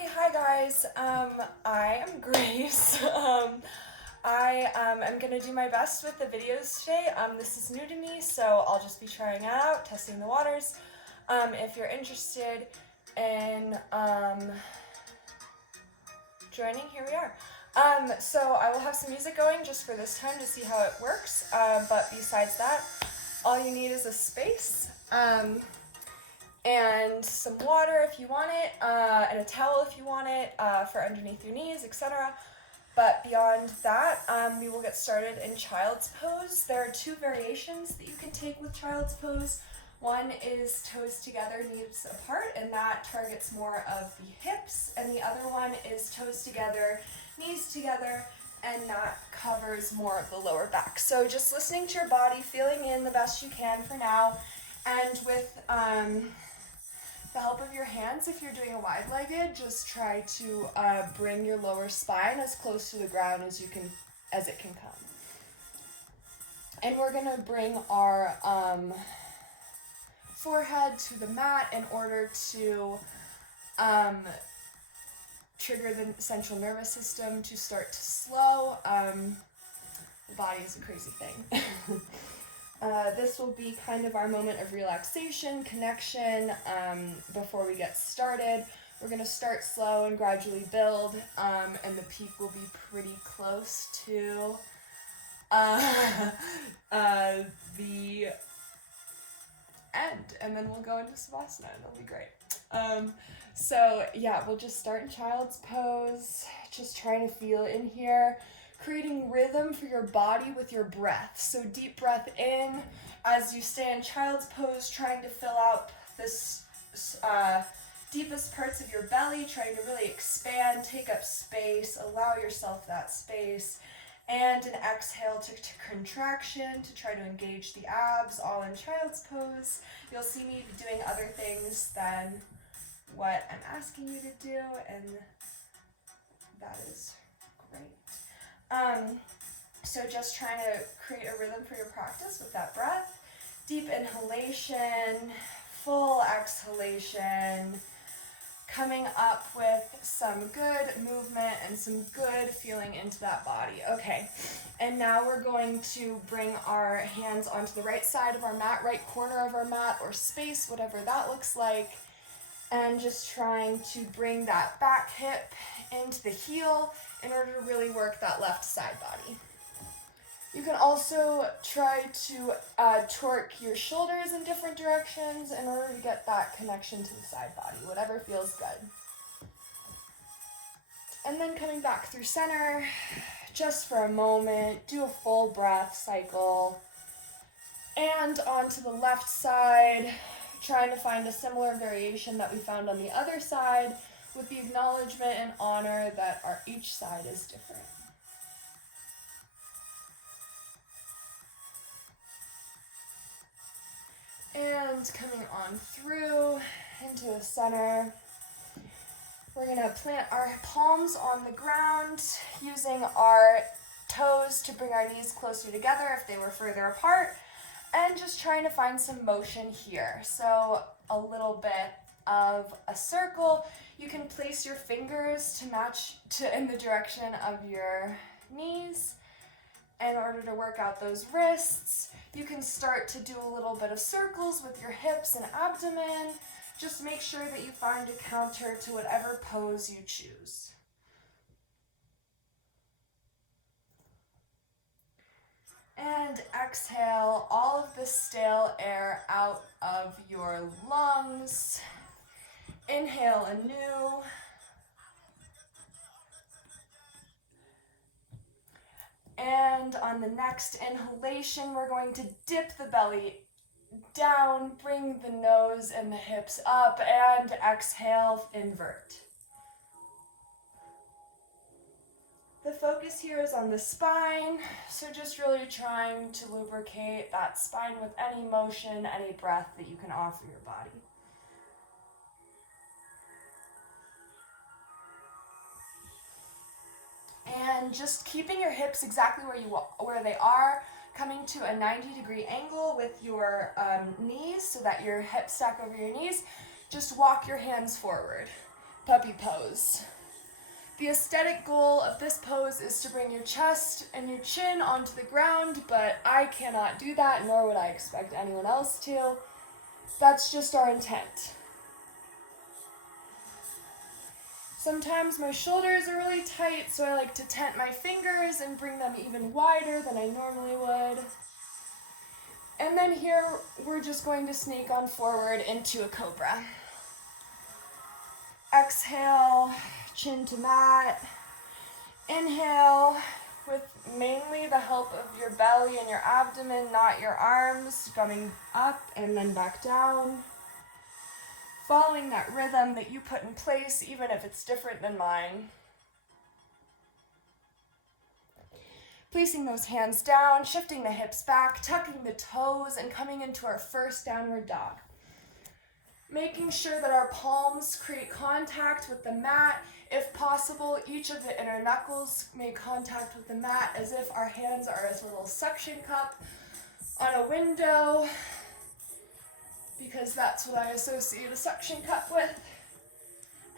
Hey, hi guys. I am Grace. I am gonna do my best with the videos today. This is new to me, so I'll just be trying it out, testing the waters. If you're interested in joining, here we are. So I will have some music going just for this time to see how it works. But besides that, all you need is a space. And some water if you want it, and a towel if you want it, for underneath your knees, etc. But beyond that, we will get started in child's pose. There are two variations that you can take with child's pose. One is toes together, knees apart, and that targets more of the hips. And the other one is toes together, knees together, and that covers more of the lower back. So just listening to your body, feeling in the best you can for now, and with the help of your hands, if you're doing a wide-legged, just try to bring your lower spine as close to the ground as it can come. And we're gonna bring our forehead to the mat in order to trigger the central nervous system to start to slow. The body is a crazy thing. This will be kind of our moment of relaxation, connection, before we get started. We're going to start slow and gradually build, and the peak will be pretty close to the end, and then we'll go into Savasana, and it'll be great. So yeah, we'll just start in child's pose, just trying to feel in here. Creating rhythm for your body with your breath. So deep breath in as you stay in child's pose, trying to fill out this deepest parts of your belly, trying to really expand, take up space, allow yourself that space. And an exhale to contraction to try to engage the abs, all in child's pose. You'll see me doing other things than what I'm asking you to do, and that is great. So just trying to create a rhythm for your practice with that breath. Deep inhalation, full exhalation, coming up with some good movement and some good feeling into that body. Okay, and now we're going to bring our hands onto the right side of our mat, right corner of our mat, or space, whatever that looks like, and just trying to bring that back hip into the heel in order to really work that left side body. You can also try to torque your shoulders in different directions in order to get that connection to the side body, whatever feels good. And then coming back through center, just for a moment, do a full breath cycle. And onto the left side, trying to find a similar variation that we found on the other side, with the acknowledgement and honor that each side is different. And coming on through into the center, we're going to plant our palms on the ground, using our toes to bring our knees closer together if they were further apart, and just trying to find some motion here. So a little bit of a circle. You can place your fingers to match in the direction of your knees in order to work out those wrists. You can start to do a little bit of circles with your hips and abdomen. Just make sure that you find a counter to whatever pose you choose. And exhale all of the stale air out of your lungs. Inhale anew. And on the next inhalation, we're going to dip the belly down, bring the nose and the hips up, and exhale, invert. The focus here is on the spine, so just really trying to lubricate that spine with any motion, any breath that you can offer your body. And just keeping your hips exactly where they are, coming to a 90-degree angle with your knees so that your hips stack over your knees. Just walk your hands forward. puppy pose. The aesthetic goal of this pose is to bring your chest and your chin onto the ground, but I cannot do that, nor would I expect anyone else to. That's just our intent. Sometimes my shoulders are really tight, so I like to tent my fingers and bring them even wider than I normally would. And then here, we're just going to snake on forward into a cobra. Exhale, chin to mat. Inhale, with mainly the help of your belly and your abdomen, not your arms, coming up and then back down. Following that rhythm that you put in place, even if it's different than mine. Placing those hands down, shifting the hips back, tucking the toes, and coming into our first downward dog. Making sure that our palms create contact with the mat. If possible, each of the inner knuckles make contact with the mat as if our hands are as a little suction cup on a window, because that's what I associate a suction cup with.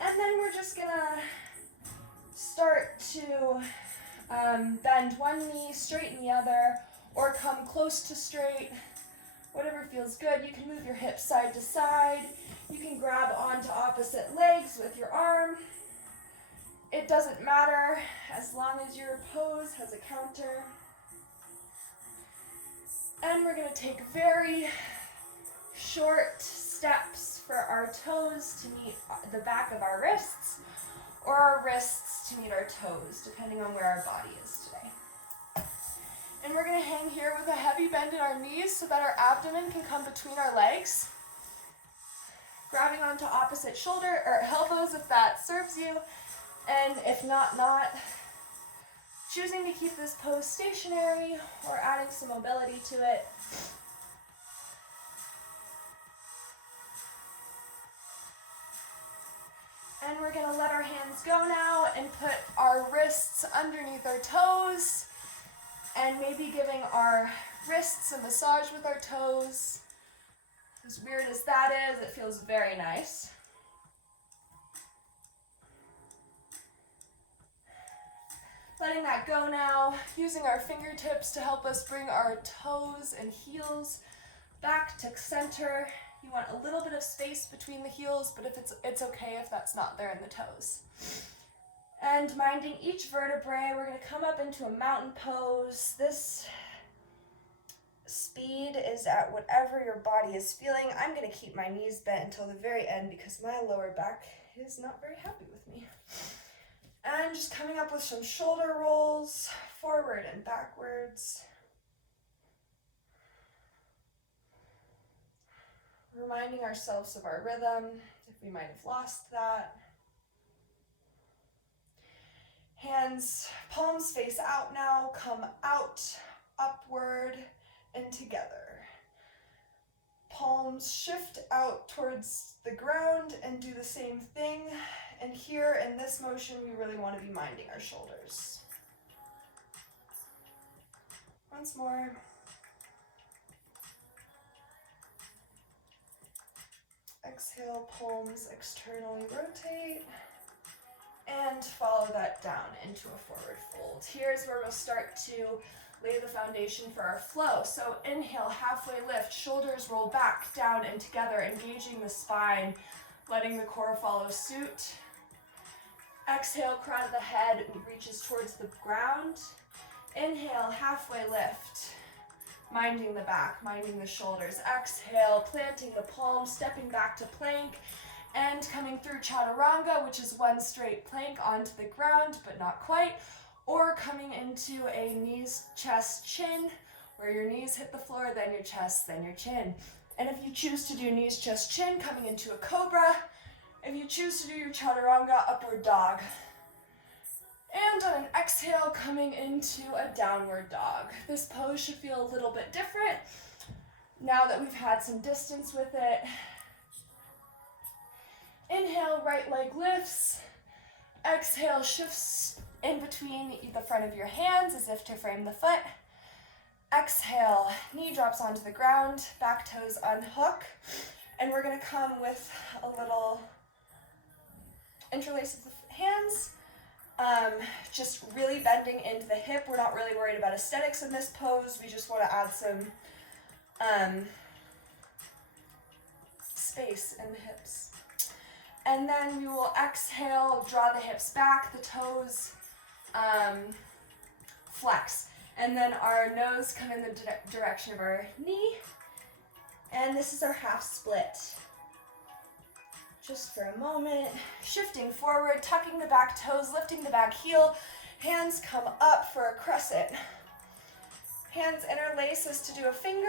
And then we're just gonna start to bend one knee, straighten the other, or come close to straight, whatever feels good. You can move your hips side to side. You can grab onto opposite legs with your arm. It doesn't matter as long as your pose has a counter. And we're going to take very short steps for our toes to meet the back of our wrists, or our wrists to meet our toes, depending on where our body is today. And we're going to hang here with a heavy bend in our knees so that our abdomen can come between our legs. Grabbing onto opposite shoulder or elbows if that serves you, and if not. Choosing to keep this pose stationary or adding some mobility to it. And we're going to let our hands go now and put our wrists underneath our toes, and maybe giving our wrists a massage with our toes. As weird as that is, it feels very nice. Letting that go now, using our fingertips to help us bring our toes and heels back to center. You want a little bit of space between the heels, but if it's okay if that's not there in the toes. And minding each vertebrae, we're going to come up into a mountain pose. This speed is at whatever your body is feeling. I'm going to keep my knees bent until the very end because my lower back is not very happy with me. And just coming up with some shoulder rolls, forward and backwards. Reminding ourselves of our rhythm, if we might have lost that. Hands, palms face out now, come out, upward, and together. Palms shift out towards the ground and do the same thing. And here in this motion, we really want to be minding our shoulders. Once more. Exhale, palms externally rotate. And follow that down into a forward fold. Here's where we'll start to lay the foundation for our flow. So inhale, halfway lift, shoulders roll back, down and together, engaging the spine, letting the core follow suit. Exhale, crown of the head reaches towards the ground. Inhale, halfway lift, minding the back, minding the shoulders. Exhale, planting the palms, stepping back to plank, and coming through chaturanga, which is one straight plank onto the ground, but not quite, or coming into a knees, chest, chin, where your knees hit the floor, then your chest, then your chin. And if you choose to do knees, chest, chin, coming into a cobra. If you choose to do your chaturanga, upward dog. And on an exhale, coming into a downward dog. This pose should feel a little bit different now that we've had some distance with it. Inhale, right leg lifts. Exhale, shifts in between the front of your hands as if to frame the foot. Exhale, knee drops onto the ground, back toes unhook. And we're gonna come with a little interlace the hands. Just really bending into the hip. We're not really worried about aesthetics in this pose. We just want to add some space in the hips. And then we will exhale, draw the hips back, the toes flex. And then our nose come in the direction of our knee. And this is our half split. Just for a moment, shifting forward, tucking the back toes, lifting the back heel, hands come up for a crescent. Hands interlace us to do a finger,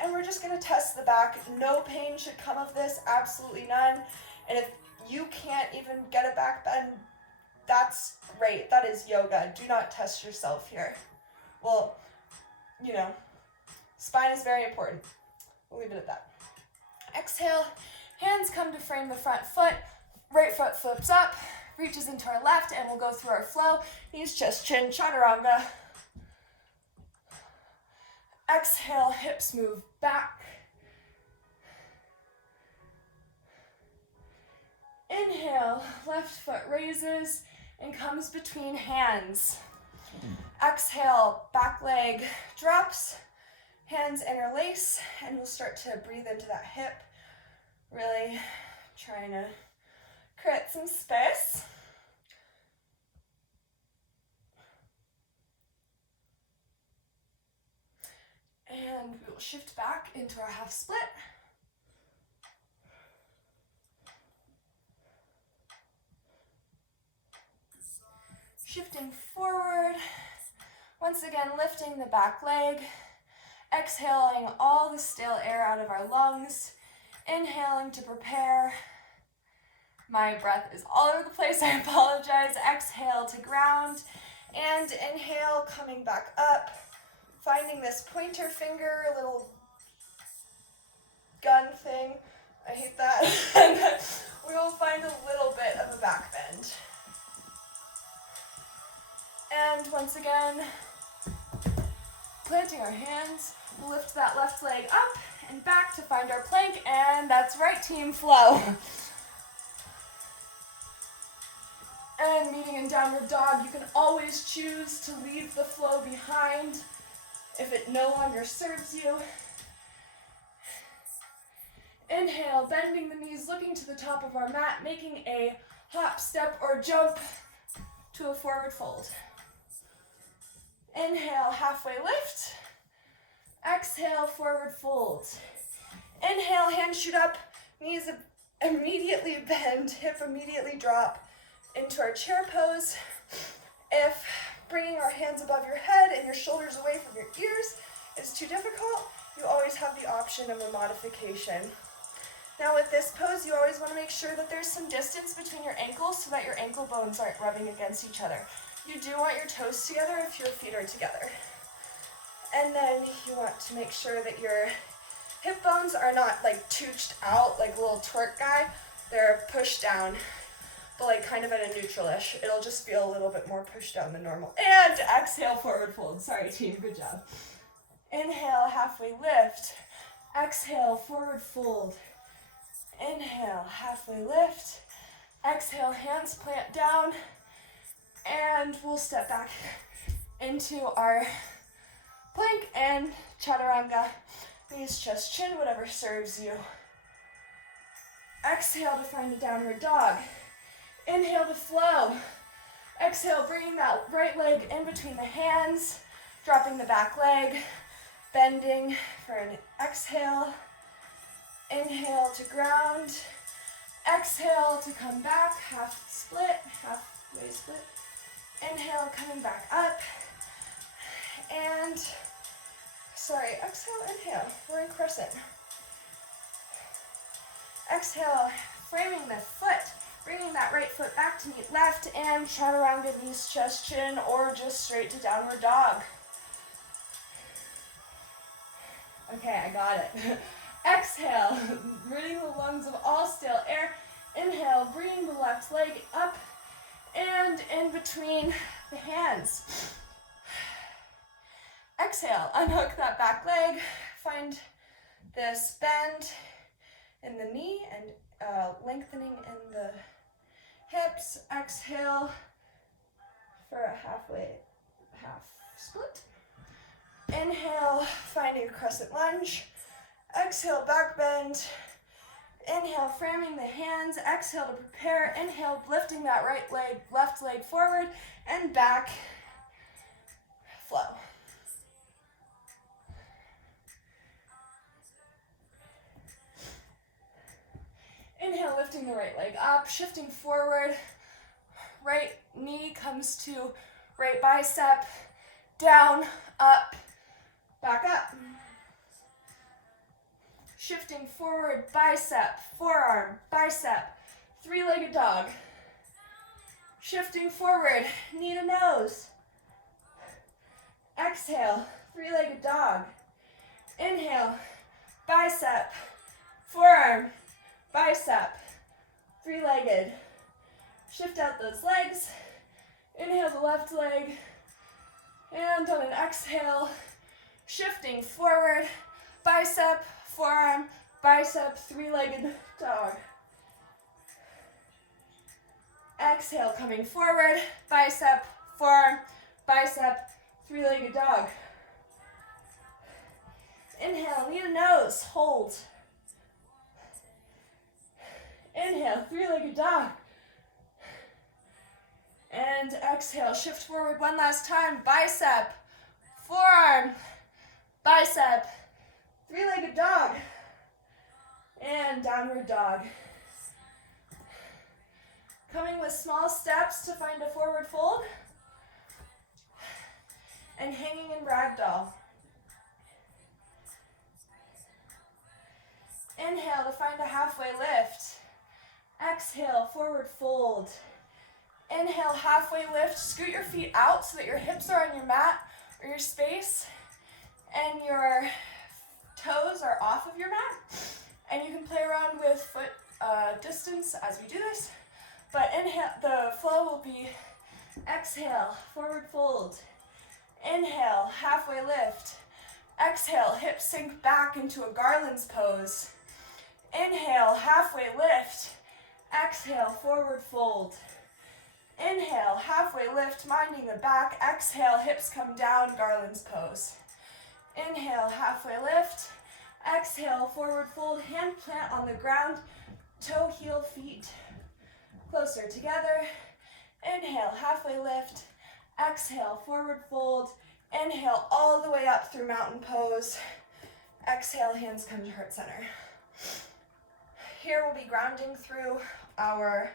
and we're just gonna test the back. No pain should come of this, absolutely none. And if you can't even get a back bend, that's great, that is yoga. Do not test yourself here. Well, you know, spine is very important. We'll leave it at that. Exhale. Hands come to frame the front foot, right foot flips up, reaches into our left, and we'll go through our flow. Knees, chest, chin, chaturanga. Exhale, hips move back. Inhale, left foot raises and comes between hands. Exhale, back leg drops, hands interlace, and we'll start to breathe into that hip. Really trying to create some space. And we will shift back into our half split. Shifting forward. Once again, lifting the back leg. Exhaling all the stale air out of our lungs. Inhaling to prepare. My breath is all over the place, I apologize. Exhale to ground, and inhale, coming back up, finding this pointer finger, little gun thing. I hate that. And then we will find a little bit of a back bend. And once again, planting our hands, we'll lift that left leg up and back to find our plank, and that's right, team, flow. And meeting in downward dog, you can always choose to leave the flow behind if it no longer serves you. Inhale, bending the knees, looking to the top of our mat, making a hop, step, or jump to a forward fold. Inhale, halfway lift. Exhale, forward fold. Inhale, hands shoot up, knees immediately bend, hip immediately drop into our chair pose. If bringing our hands above your head and your shoulders away from your ears is too difficult, you always have the option of a modification. Now with this pose, you always want to make sure that there's some distance between your ankles so that your ankle bones aren't rubbing against each other. You do want your toes together if your feet are together. And then you want to make sure that your hip bones are not like tooched out like a little twerk guy. They're pushed down, but like kind of at a neutral-ish. It'll just feel a little bit more pushed down than normal. And exhale, forward fold. Sorry, team, good job. Inhale, halfway lift. Exhale, forward fold. Inhale, halfway lift. Exhale, hands plant down. And we'll step back into our plank and chaturanga. Knees, chest, chin, whatever serves you. Exhale to find a downward dog. Inhale to flow. Exhale, bringing that right leg in between the hands, dropping the back leg, bending for an exhale. Inhale to ground. Exhale to come back, half split, halfway split. Inhale, coming back up. And, exhale, inhale. We're in crescent. Exhale, framing the foot, bringing that right foot back to meet left, and chaturanga, knees, chest, chin, or just straight to downward dog. Okay, I got it. Exhale, ridding the lungs of all stale air. Inhale, bringing the left leg up and in between the hands. Exhale, unhook that back leg, find this bend in the knee and lengthening in the hips. Exhale for a half split. Inhale, finding a crescent lunge. Exhale, back bend. Inhale, framing the hands. Exhale to prepare. Inhale, lifting that right leg, left leg forward and back. Flow. Inhale, lifting the right leg up, shifting forward. Right knee comes to right bicep. Down, up, back up. Shifting forward, bicep, forearm, bicep, three-legged dog. Shifting forward, knee to nose. Exhale, three-legged dog. Inhale, bicep, forearm, bicep, three-legged. Shift out those legs. Inhale the left leg. And on an exhale, shifting forward, bicep, forearm, bicep, three-legged dog. Exhale, coming forward, bicep, forearm, bicep, three-legged dog. Inhale, knee to nose, hold. Inhale, three-legged dog. And exhale, shift forward one last time, bicep, forearm, bicep, three-legged dog, and downward dog. Coming with small steps to find a forward fold, and hanging in ragdoll. Inhale to find a halfway lift. Exhale, forward fold. Inhale, halfway lift. Scoot your feet out so that your hips are on your mat or your space, and your toes are off of your mat. And you can play around with foot distance as we do this. But inhale, the flow will be exhale, forward fold. Inhale, halfway lift. Exhale, hips sink back into a garland's pose. Inhale, halfway lift. Exhale, forward fold. Inhale, halfway lift, minding the back. Exhale, hips come down, garland's pose. Inhale, halfway lift. Exhale, forward fold, hand plant on the ground, toe, heel, feet closer together. Inhale, halfway lift. Exhale, forward fold. Inhale, all the way up through mountain pose. Exhale, hands come to heart center. Here we'll be grounding through our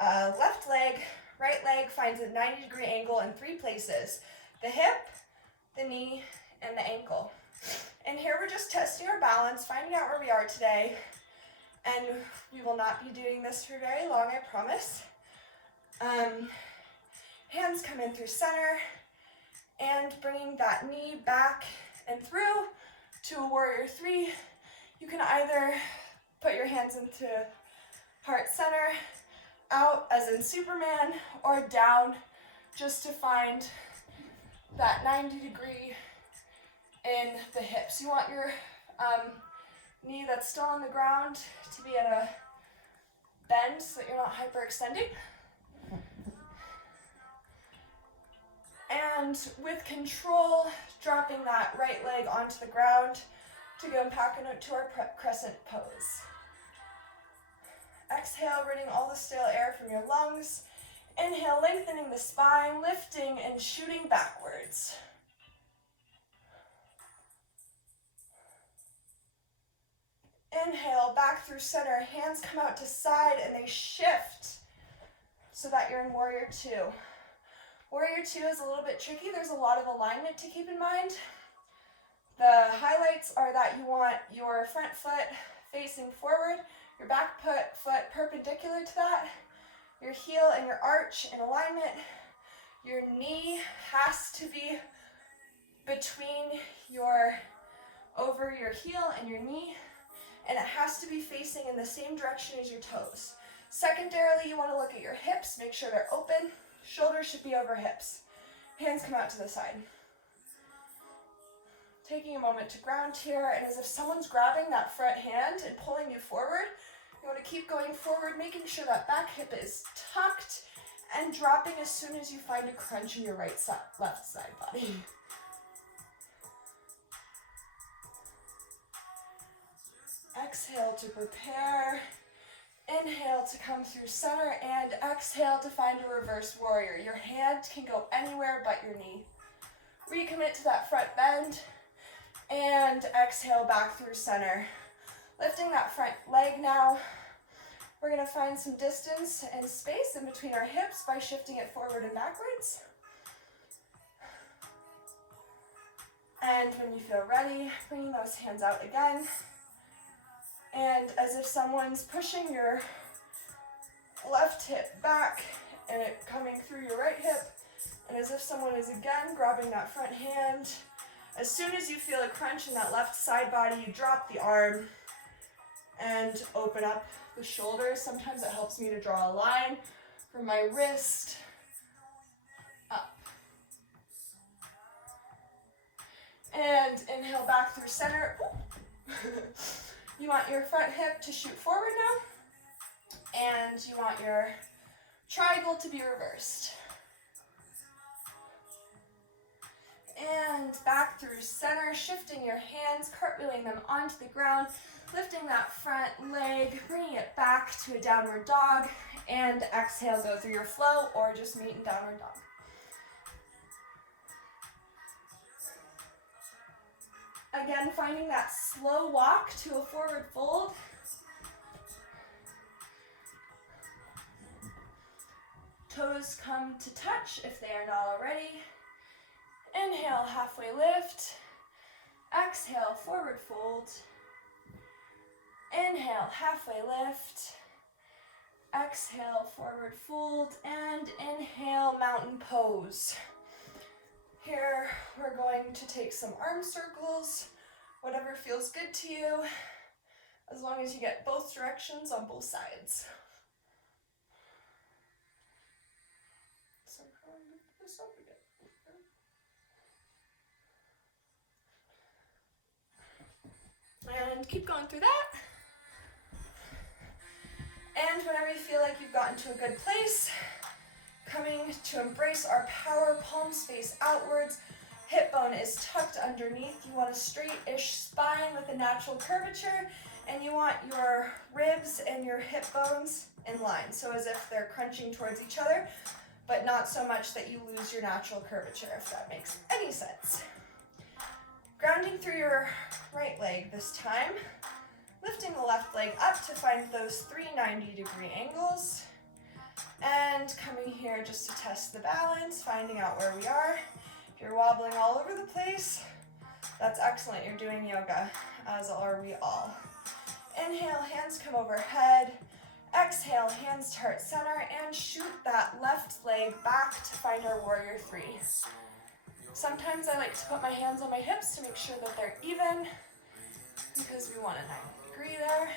left leg. Right leg finds a 90-degree angle in three places: the hip, the knee, and the ankle. And here we're just testing our balance, finding out where we are today. And we will not be doing this for very long, I promise. Hands come in through center and bringing that knee back and through to a warrior three. You can either put your hands into heart center, out as in Superman, or down just to find that 90-degree in the hips. You want your knee that's still on the ground to be at a bend so that you're not hyperextending. And with control, dropping that right leg onto the ground to go back into our crescent pose. Exhale, ridding all the stale air from your lungs. Inhale, lengthening the spine, lifting and shooting backwards. Inhale, back through center, hands come out to side and they shift so that you're in warrior two. Warrior two is a little bit tricky. There's a lot of alignment to keep in mind. The highlights are that you want your front foot facing forward, your back foot perpendicular to that, your heel and your arch in alignment. Your knee has to be between over your heel and your knee, and it has to be facing in the same direction as your toes. Secondarily, you want to look at your hips, make sure they're open. Shoulders should be over hips. Hands come out to the side. Taking a moment to ground here, and as if someone's grabbing that front hand and pulling you forward, You want to keep going forward, making sure that back hip is tucked and dropping as soon as you find a crunch in your right side, left side body. Exhale to prepare. Inhale to come through center and exhale to find a reverse warrior. Your hand can go anywhere but your knee. Recommit to that front bend and exhale back through center. Lifting that front leg now. We're going to find some distance and space in between our hips by shifting it forward and backwards. And when you feel ready, bringing those hands out again. And as if someone's pushing your left hip back and it coming through your right hip. And as if someone is again grabbing that front hand. As soon as you feel a crunch in that left side body, you drop the arm and open up the shoulders. Sometimes it helps me to draw a line from my wrist up. And inhale back through center. You want your front hip to shoot forward now, and you want your triangle to be reversed. And back through center, shifting your hands, cartwheeling them onto the ground, lifting that front leg, bringing it back to a downward dog, and exhale, go through your flow, or just meet in downward dog. Again, finding that slow walk to a forward fold. Toes come to touch if they are not already. Inhale, halfway lift. Exhale, forward fold. Inhale, halfway lift. Exhale, forward fold. And inhale, mountain pose. Here, we're going to take some arm circles, whatever feels good to you, as long as you get both directions on both sides. So I'm going to lift this up again. And keep going through that. And whenever you feel like you've gotten to a good place, coming to embrace our power, palms face outwards, hip bone is tucked underneath. You want a straight-ish spine with a natural curvature, and you want your ribs and your hip bones in line, so as if they're crunching towards each other, but not so much that you lose your natural curvature, if that makes any sense. Grounding through your right leg this time, lifting the left leg up to find those 3 90-degree angles. And coming here just to test the balance, finding out where we are. If you're wobbling all over the place, that's excellent. You're doing yoga, as are we all. Inhale, hands come overhead. Exhale, hands to heart center, and shoot that left leg back to find our warrior 3. Sometimes I like to put my hands on my hips to make sure that they're even, because we want a 90 degree there.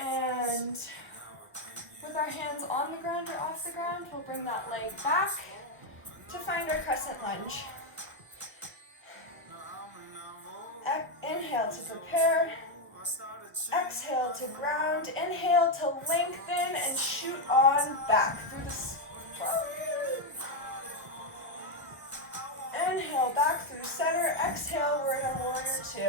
And with our hands on the ground or off the ground, we'll bring that leg back to find our crescent lunge. Inhale to prepare. Exhale to ground. Inhale to lengthen and shoot on back through the spine. Inhale back through center. Exhale, we're in a warrior 2.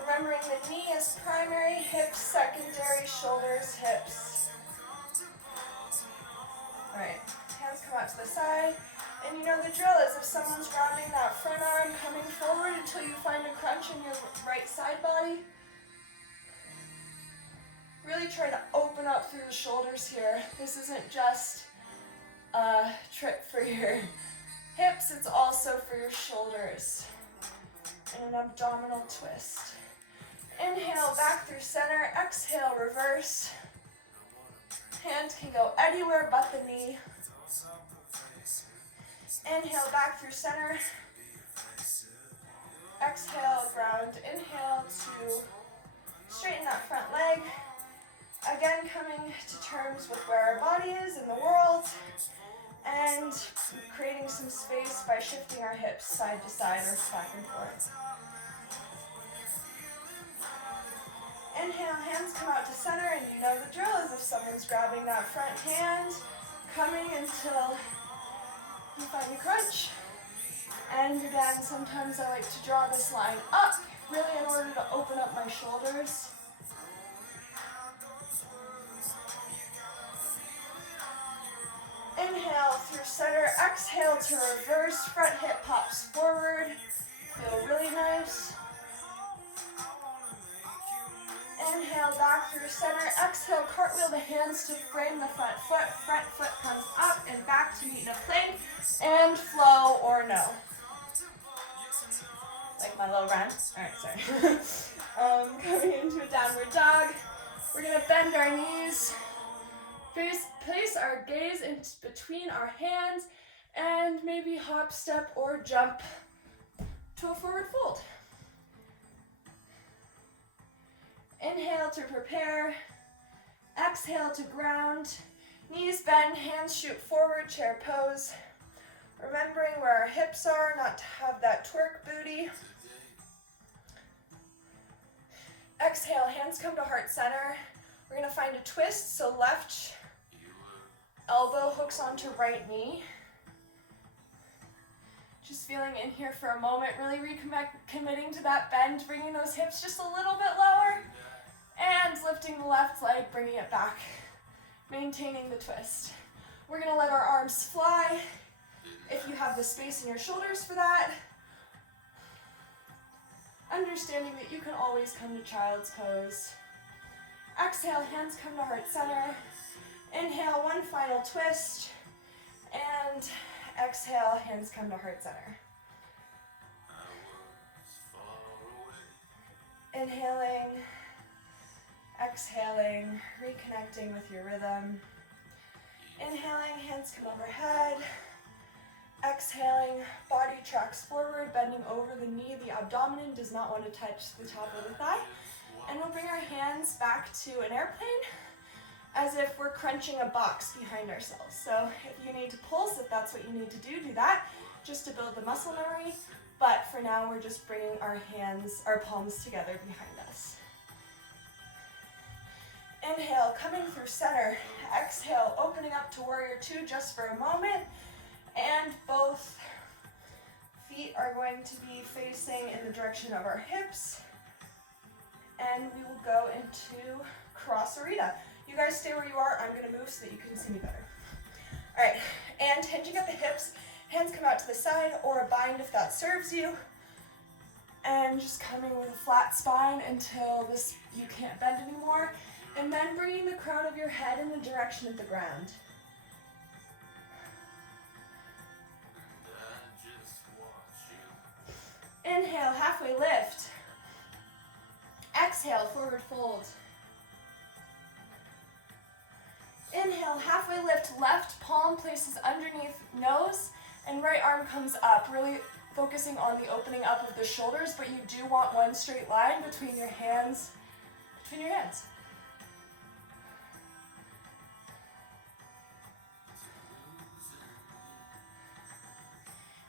Remembering the knee is primary, hips secondary, shoulders, hips. Alright, hands come out to the side. And you know the drill is if someone's grounding that front arm, coming forward until you find a crunch in your right side body. Really try to open up through the shoulders here. This isn't just a trick for your hips, it's also for your shoulders. And an abdominal twist. Inhale, back through center. Exhale, reverse. Hand can go anywhere but the knee. Inhale, back through center. Exhale, ground. Inhale to straighten that front leg. Again, coming to terms with where our body is in the world. And creating some space by shifting our hips side to side or back and forth. Inhale, hands come out to center, and you know the drill is if someone's grabbing that front hand, coming until you find a crunch. And again, sometimes I like to draw this line up, really in order to open up my shoulders. Inhale through center, exhale to reverse, front hip pops forward. Feel really nice. Inhale back through center, exhale, cartwheel the hands to frame the front foot comes up and back to meet in a plank, and flow or no. Like my little run. Alright, sorry. Coming into a downward dog. We're gonna bend our knees, place our gaze in between our hands, and maybe hop, step, or jump to a forward fold. Inhale to prepare, exhale to ground, knees bend, hands shoot forward, chair pose. Remembering where our hips are, not to have that twerk booty. Exhale, hands come to heart center. We're gonna find a twist, so left elbow hooks onto right knee. Just feeling in here for a moment, really recommitting to that bend, bringing those hips just a little bit lower, and lifting the left leg, bringing it back, maintaining the twist. We're gonna let our arms fly, if you have the space in your shoulders for that. Understanding that you can always come to child's pose. Exhale, hands come to heart center. Inhale, one final twist, and exhale, hands come to heart center. Inhaling, exhaling, reconnecting with your rhythm. Inhaling, hands come overhead. Exhaling, body tracks forward, bending over the knee. The abdomen does not want to touch the top of the thigh. And we'll bring our hands back to an airplane, as if we're crunching a box behind ourselves. So if you need to pulse, if that's what you need to do that, just to build the muscle memory. But for now, we're just bringing our palms together behind us. Inhale, coming through center. Exhale, opening up to warrior two just for a moment. And both feet are going to be facing in the direction of our hips. And we will go into Krasarita. You guys stay where you are. I'm going to move so that you can see me better. All right, and hinging at the hips, hands come out to the side or a bind if that serves you. And just coming with a flat spine until you can't bend anymore. And then bringing the crown of your head in the direction of the ground. Inhale, halfway lift. Exhale, forward fold. Inhale, halfway lift, left palm places underneath nose, and right arm comes up, really focusing on the opening up of the shoulders, but you do want one straight line between your hands.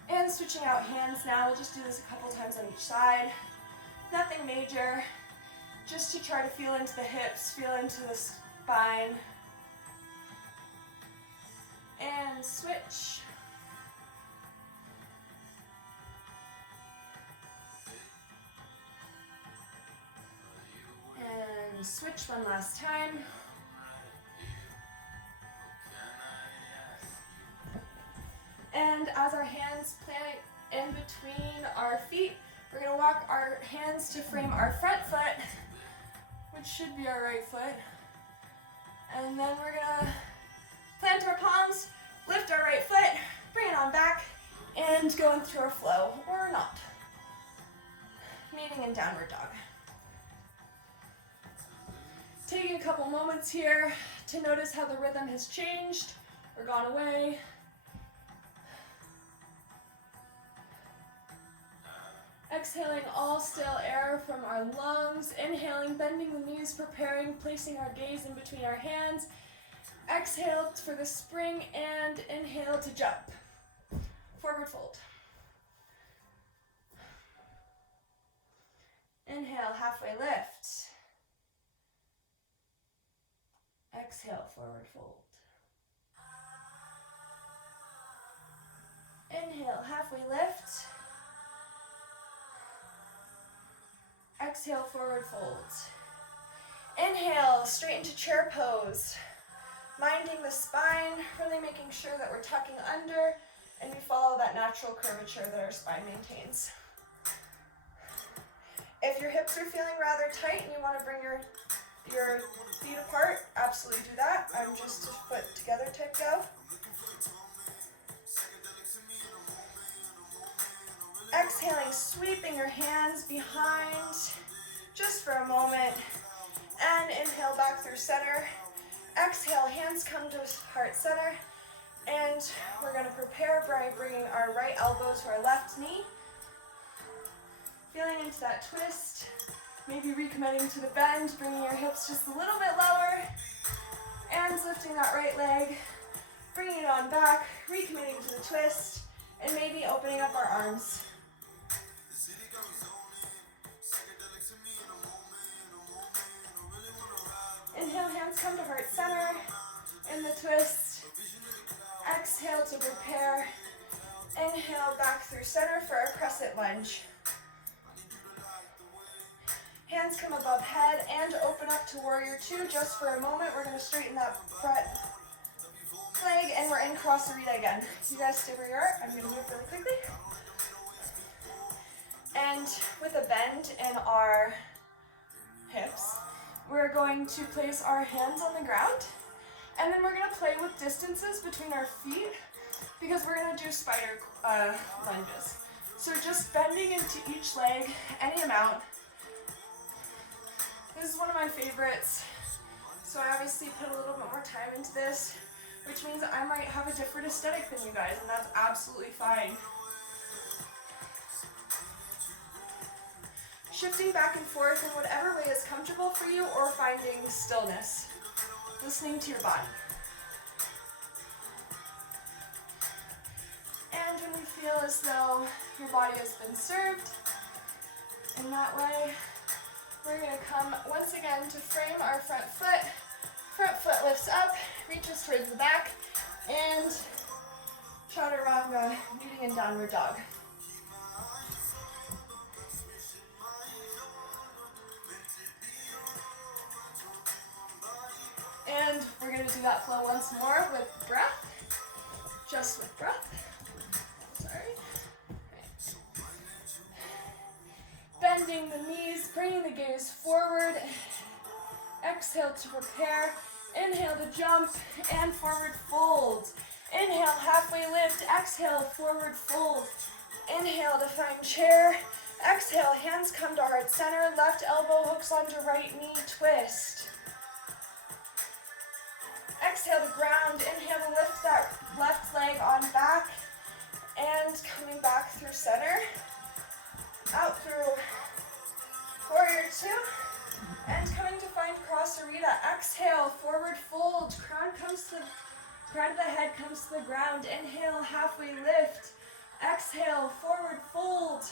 And switching out hands now, we'll just do this a couple times on each side. Nothing major, just to try to feel into the hips, feel into the spine. And switch. And switch one last time. And as our hands plant in between our feet, we're going to walk our hands to frame our front foot, which should be our right foot. And then we're going to plant our palms, lift our right foot, bring it on back, and go into our flow, or not. Meeting in downward dog. Taking a couple moments here to notice how the rhythm has changed or gone away. Exhaling all still air from our lungs. Inhaling, bending the knees, preparing, placing our gaze in between our hands. Exhale for the spring and inhale to jump. Forward fold. Inhale, halfway lift. Exhale, forward fold. Inhale, halfway lift. Exhale, forward fold. Inhale, straight into chair pose. Minding the spine, really making sure that we're tucking under and we follow that natural curvature that our spine maintains. If your hips are feeling rather tight and you want to bring your feet apart, absolutely do that. I'm just a foot together type go. Exhaling, sweeping your hands behind just for a moment. And inhale back through center. Exhale, hands come to heart center. And we're going to prepare by bringing our right elbow to our left knee. Feeling into that twist. Maybe recommitting to the bend, bringing your hips just a little bit lower. And lifting that right leg. Bringing it on back, recommitting to the twist. And maybe opening up our arms. Inhale, hands come to heart center in the twist. Exhale to prepare. Inhale back through center for our crescent lunge. Hands come above head and open up to warrior two just for a moment. We're going to straighten that front leg and we're in Krasarita again. You guys stay where you are. I'm going to move really quickly. And with a bend in our hips, we're going to place our hands on the ground, and then we're going to play with distances between our feet because we're going to do spider lunges. So just bending into each leg any amount. This is one of my favorites, so I obviously put a little bit more time into this, which means I might have a different aesthetic than you guys, and that's absolutely fine. Shifting back and forth in whatever way is comfortable for you or finding stillness. Listening to your body. And when you feel as though your body has been served in that way, we're going to come once again to frame our front foot. Front foot lifts up, reaches towards the back, and chaturanga, meeting in downward dog. And we're going to do that flow once more with breath. Just with breath. Sorry. Bending the knees, bringing the gaze forward. Exhale to prepare. Inhale to jump and forward fold. Inhale, halfway lift. Exhale, forward fold. Inhale to find chair. Exhale, hands come to heart center. Left elbow hooks onto right knee, twist. Exhale to ground. Inhale to lift that left leg on back. And coming back through center. Out through warrior two. And coming to find Krasarita. Exhale, forward fold. Crown of the head comes to the ground. Inhale, halfway lift. Exhale, forward fold.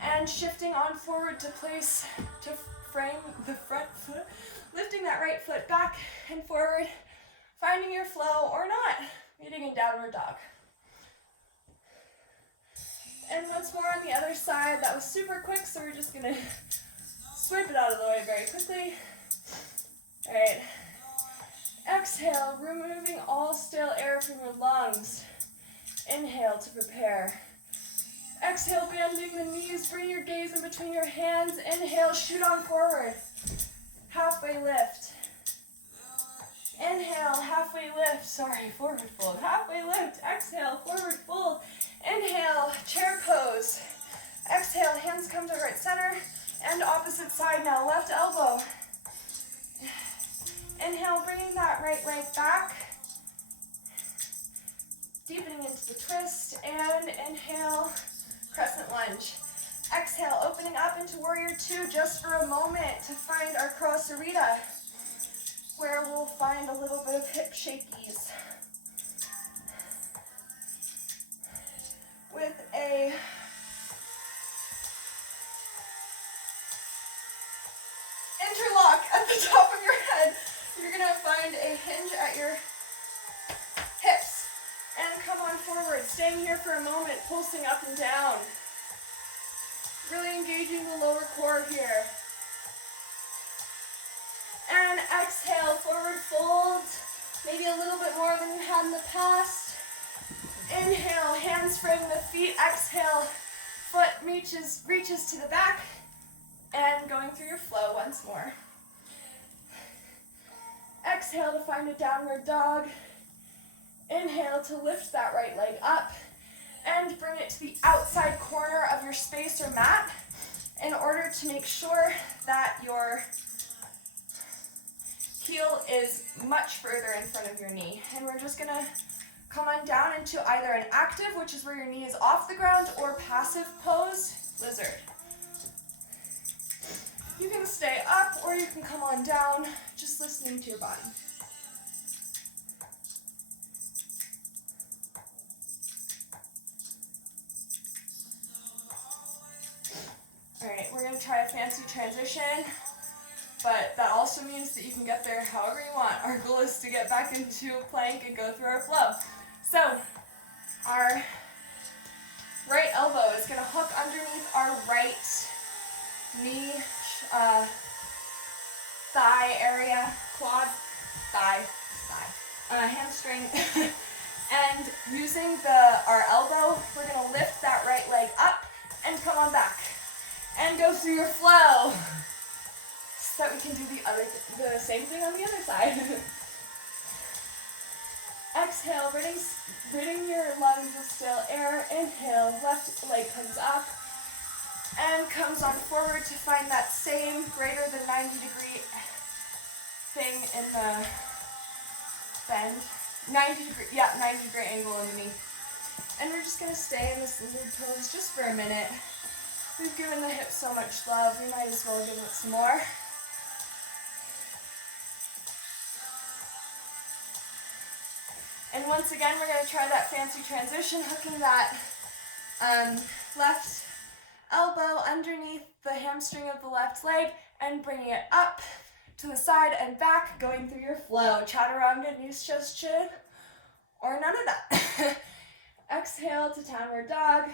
And shifting on forward to place, to frame the front foot. Lifting that right foot back and forward. Finding your flow or not. Meeting in downward dog. And once more on the other side. That was super quick, so we're just going to swipe it out of the way very quickly. All right. Exhale, removing all stale air from your lungs. Inhale to prepare. Exhale, bending the knees, bring your gaze in between your hands. Inhale, shoot on forward. Halfway lift. Inhale, halfway lift. Sorry, forward fold. Halfway lift. Exhale, forward fold. Inhale, chair pose. Exhale, hands come to heart center. And opposite side now, left elbow. Inhale, bringing that right leg back. Deepening into the twist. And inhale, crescent lunge. Exhale, opening up into warrior two just for a moment to find our Krasarita, where we'll find a little bit of hip shakies. With a interlock at the top of your head, you're gonna forward, staying here for a moment, pulsing up and down. Really engaging the lower core here. And exhale, forward fold. Maybe a little bit more than you had in the past. Inhale, hands frame the feet. Exhale, foot reaches to the back. And going through your flow once more. Exhale to find a downward dog. Inhale to lift that right leg up and bring it to the outside corner of your space or mat in order to make sure that your heel is much further in front of your knee. And we're just gonna come on down into either an active, which is where your knee is off the ground, or passive pose, lizard. You can stay up or you can come on down, just listening to your body. All right, we're gonna try a fancy transition, but that also means that you can get there however you want. Our goal is to get back into a plank and go through our flow. So, our right elbow is gonna hook underneath our right knee, thigh area, quad, thigh, hamstring. And using our elbow, we're gonna lift that right leg up and come on back. And go through your flow so that we can do the same thing on the other side. Exhale, ridding your lungs with still air. Inhale, left leg comes up and comes on forward to find that same greater than 90-degree thing in the bend. 90-degree angle in the knee. And we're just gonna stay in this lizard pose just for a minute. We've given the hips so much love, we might as well give it some more. And once again, we're going to try that fancy transition, hooking that left elbow underneath the hamstring of the left leg and bringing it up to the side and back, going through your flow. Chaturanga, knees, chest, chin, or none of that. Exhale to downward dog.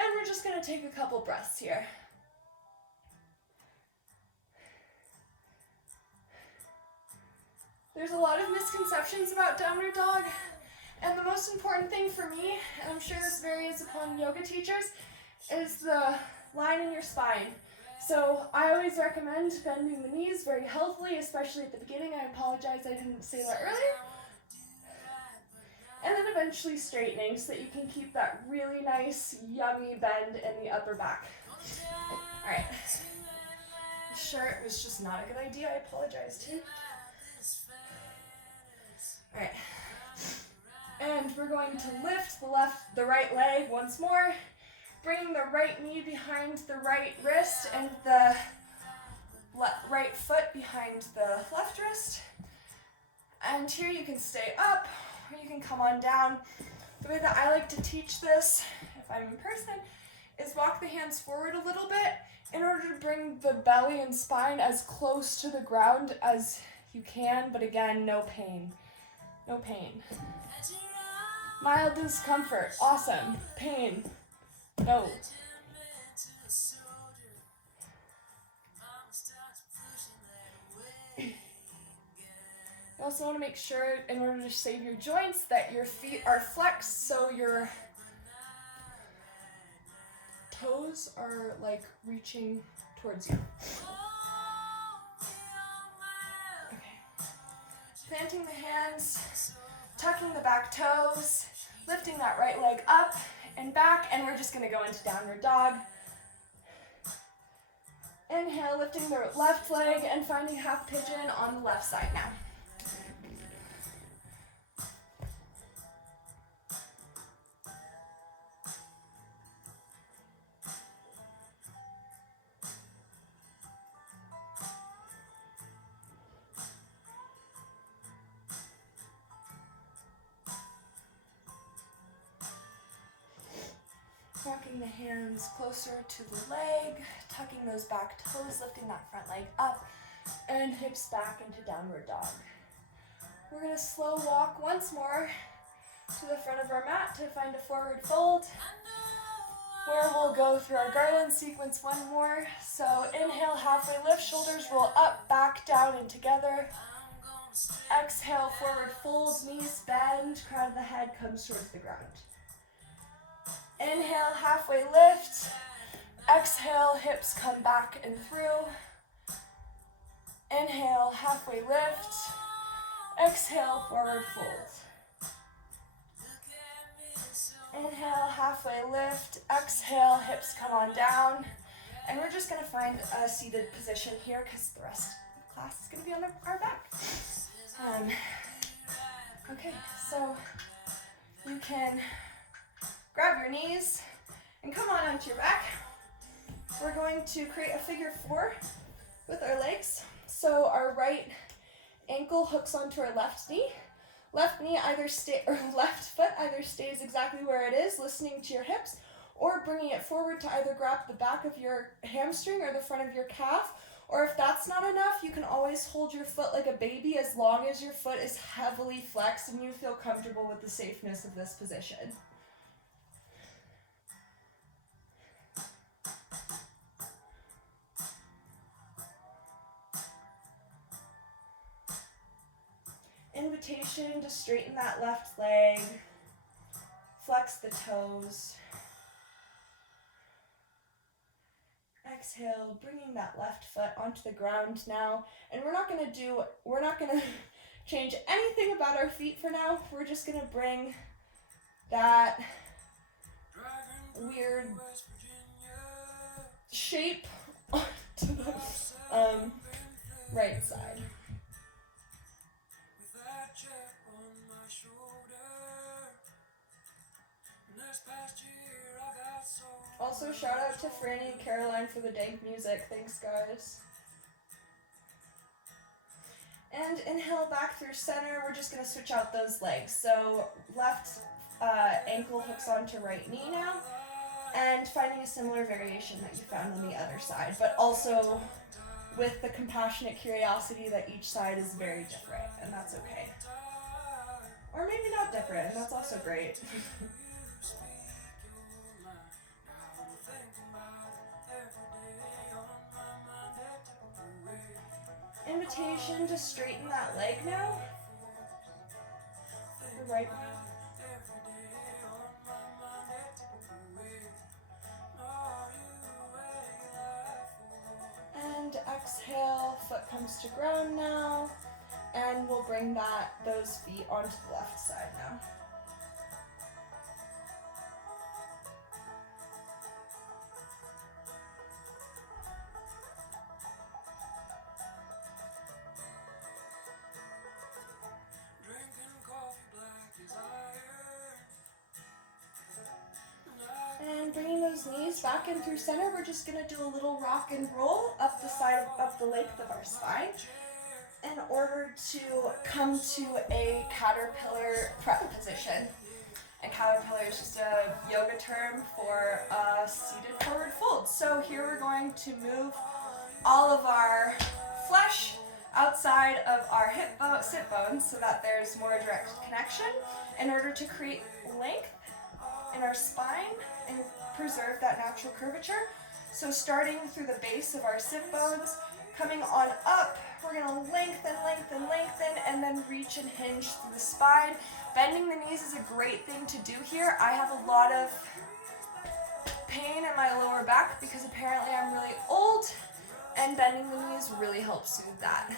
And we're just going to take a couple breaths here. There's a lot of misconceptions about downward dog, and the most important thing for me, and I'm sure this varies upon yoga teachers, is the line in your spine. So I always recommend bending the knees very healthily, especially at the beginning. I apologize I didn't say that earlier. And then eventually straightening so that you can keep that really nice, yummy bend in the upper back. All right. Sure, it was just not a good idea. I apologize too. All right. And we're going to lift the right leg once more, bringing the right knee behind the right wrist and the right foot behind the left wrist. And here you can stay up, or you can come on down. The way that I like to teach this, if I'm in person, is walk the hands forward a little bit in order to bring the belly and spine as close to the ground as you can, but again, no pain. No pain. Mild discomfort, awesome. Pain, no. You also want to make sure, in order to save your joints, that your feet are flexed so your toes are like reaching towards you. Okay. Planting the hands, tucking the back toes, lifting that right leg up and back, and we're just going to go into downward dog. Inhale, lifting the left leg and finding half pigeon on the left side now. Walking the hands closer to the leg, tucking those back toes, lifting that front leg up, and hips back into downward dog. We're going to slow walk once more to the front of our mat to find a forward fold, where we'll go through our garland sequence one more. So inhale, halfway lift, shoulders roll up, back, down, and together. Exhale, forward fold, knees bend, crown of the head comes towards the ground. Inhale, halfway lift. Exhale, hips come back and through. Inhale, halfway lift. Exhale, forward fold. Inhale, halfway lift. Exhale, hips come on down. And we're just going to find a seated position here because the rest of the class is going to be on our back. Okay, so you can grab your knees and come on onto your back. We're going to create a figure 4 with our legs. So our right ankle hooks onto our left knee. Left foot either stays exactly where it is, listening to your hips, or bringing it forward to either grab the back of your hamstring or the front of your calf. Or if that's not enough, you can always hold your foot like a baby as long as your foot is heavily flexed and you feel comfortable with the safeness of this position. Invitation to straighten that left leg, flex the toes. Exhale, bringing that left foot onto the ground now. And we're not going to change anything about our feet for now. We're just going to bring that weird shape onto the right side. Also, shout out to Franny and Caroline for the dank music. Thanks, guys. And inhale back through center. We're just going to switch out those legs. So left ankle hooks onto right knee now. And finding a similar variation that you found on the other side. But also with the compassionate curiosity that each side is very different. And that's okay. Or maybe not different. And that's also great. Invitation to straighten that leg now. The right one. And exhale, foot comes to ground now. And we'll bring those feet onto the left side now. And bringing those knees back in through center, we're just going to do a little rock and roll up the length of our spine in order to come to a caterpillar prep position. A caterpillar is just a yoga term for a seated forward fold. So here we're going to move all of our flesh outside of our sit bones so that there's more direct connection in order to create length in our spine and preserve that natural curvature. So starting through the base of our sit bones, coming on up, we're going to lengthen, and then reach and hinge through the spine. Bending the knees is a great thing to do here. I have a lot of pain in my lower back because apparently I'm really old, and bending the knees really helps soothe that.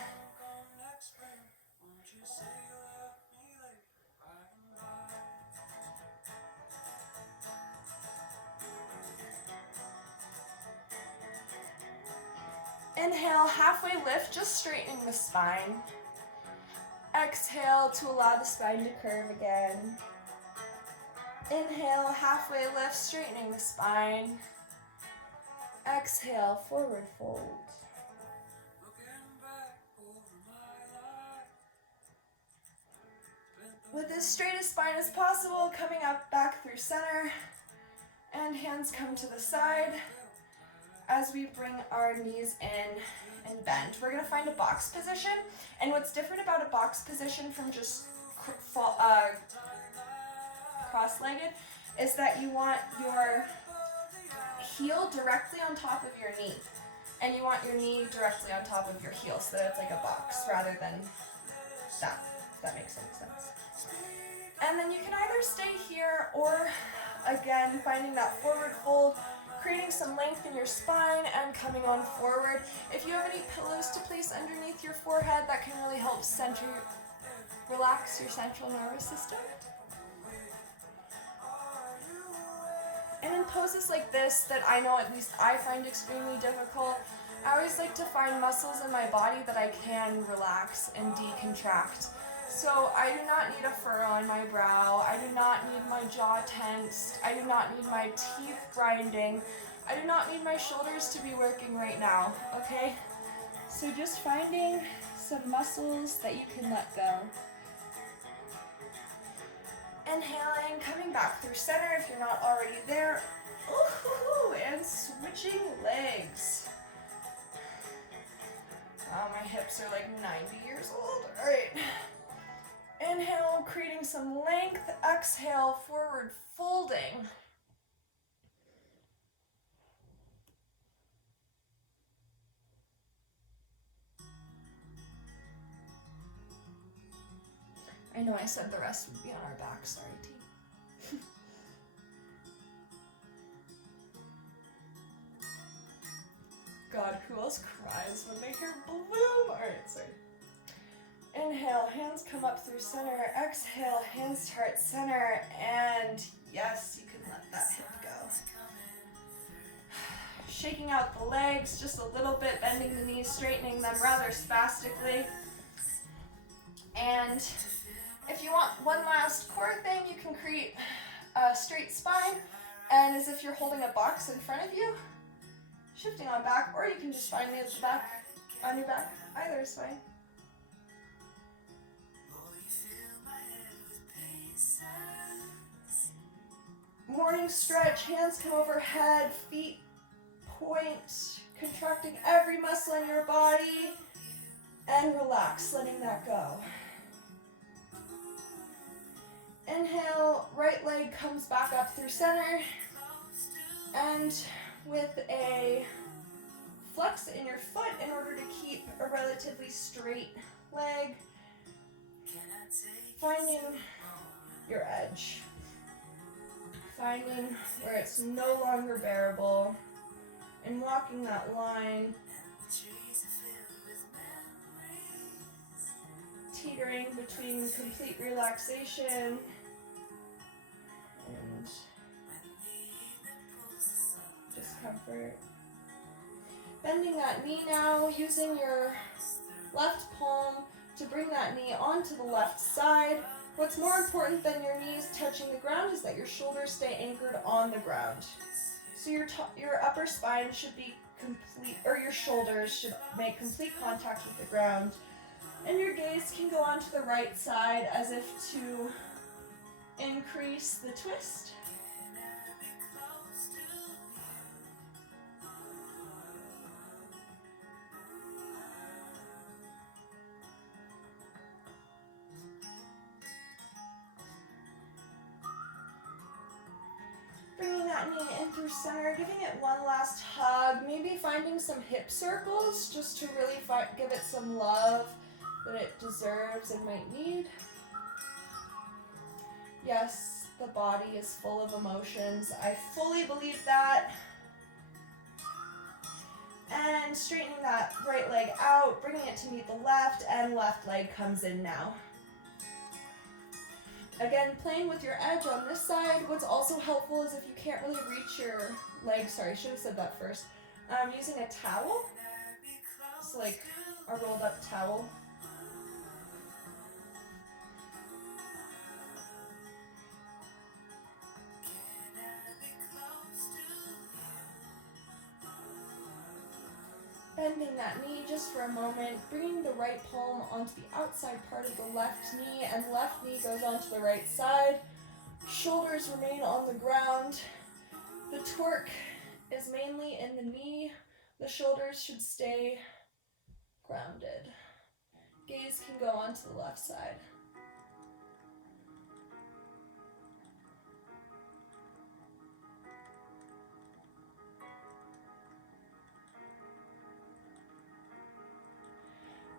Inhale, halfway lift, just straightening the spine. Exhale to allow the spine to curve again. Inhale, halfway lift, straightening the spine. Exhale, forward fold. With as straight a spine as possible, coming up back through center. And hands come to the side. as we bring our knees in and bend. We're going to find a box position. And what's different about a box position from just cross-legged is that you want your heel directly on top of your knee. And you want your knee directly on top of your heel so that it's like a box rather than that. If that makes any sense. And then you can either stay here or, again, finding that forward fold, creating some length in your spine and coming on forward. If you have any pillows to place underneath your forehead, that can really help relax your central nervous system. And in poses like this that I know at least I find extremely difficult, I always like to find muscles in my body that I can relax and decontract. So I do not need a furrow on my brow, I do not need my jaw tensed, I do not need my teeth grinding, I do not need my shoulders to be working right now, okay? So just finding some muscles that you can let go. Inhaling, coming back through center if you're not already there. Ooh, and switching legs. Wow, my hips are like 90 years old. All right. Inhale, creating some length. Exhale, forward folding. I know I said the rest would be on our back. Sorry, T. God, who else cries when they hear bloom? Alright, sorry. Inhale, hands come up through center. Exhale, hands start center. And yes, you can let that hip go. Shaking out the legs just a little bit, bending the knees, straightening them rather spastically. And if you want one last core thing, you can create a straight spine. And as if you're holding a box in front of you, shifting on back, or you can just find me at the back, on your back. Either is fine. Morning stretch, hands come overhead, feet point, contracting every muscle in your body, and relax, letting that go. Inhale, right leg comes back up through center, and with a flex in your foot in order to keep a relatively straight leg, finding your edge, finding where it's no longer bearable, and walking that line, teetering between complete relaxation and discomfort. Bending that knee now, using your left palm to bring that knee onto the left side. What's more important than your knees touching the ground is that your shoulders stay anchored on the ground. So your upper spine should be complete, or your shoulders should make complete contact with the ground. And your gaze can go onto the right side as if to increase the twist. Bringing that knee in through center, giving it one last hug, maybe finding some hip circles just to really give it some love that it deserves and might need. Yes, the body is full of emotions. I fully believe that. And straightening that right leg out, bringing it to meet the left, and left leg comes in now. Again, playing with your edge on this side. What's also helpful is if you can't really reach your leg, sorry, I should have said that first. Using a towel, so like a rolled up towel. Bending that knee just for a moment, bringing the right palm onto the outside part of the left knee, and left knee goes onto the right side. Shoulders remain on the ground. The torque is mainly in the knee. The shoulders should stay grounded. Gaze can go onto the left side.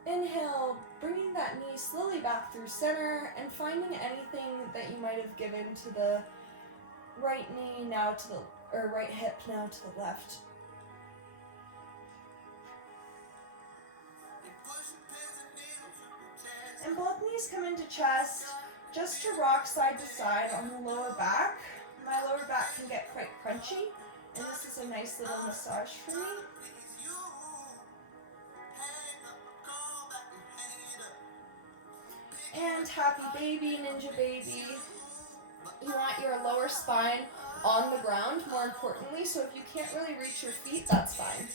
Inhale, bringing that knee slowly back through center and finding anything that you might have given to the right knee now to the, or right hip now to the left. And both knees come into chest, just to rock side to side on the lower back. My lower back can get quite crunchy, and this is a nice little massage for me. And happy baby, ninja baby. You want your lower spine on the ground, more importantly, so if you can't really reach your feet, that's fine.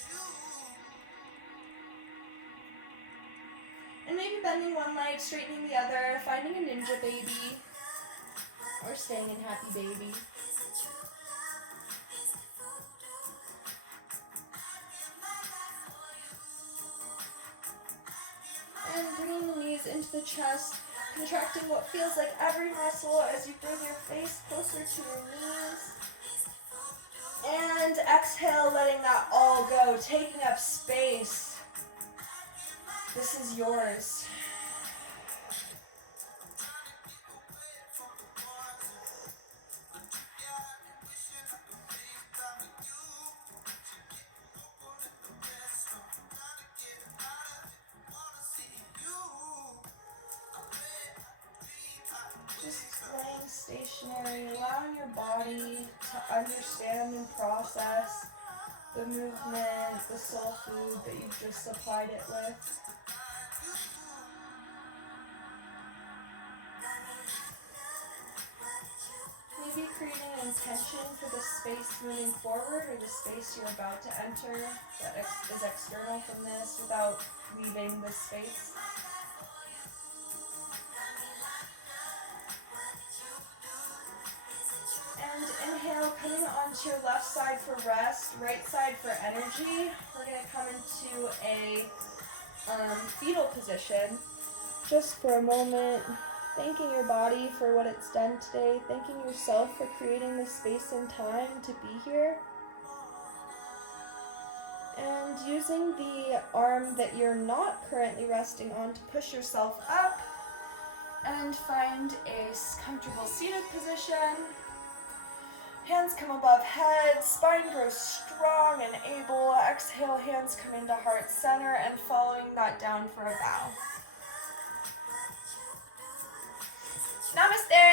And maybe bending one leg, straightening the other, finding a ninja baby, or staying in happy baby. And bringing the knees into the chest, contracting what feels like every muscle as you bring your face closer to your knees. And exhale, letting that all go, taking up space. This is yours. Just laying stationary, allowing your body to understand and process the movement, the soul food that you've just supplied it with. Maybe creating an intention for the space moving forward or the space you're about to enter that is external from this without leaving this space. And inhale, coming onto your left side for rest, right side for energy. We're going to come into a fetal position just for a moment. Thanking your body for what it's done today. Thanking yourself for creating the space and time to be here. And using the arm that you're not currently resting on to push yourself up and find a comfortable seated position. Hands come above head, spine grows strong and able. Exhale, hands come into heart center and following that down for a bow. Namaste.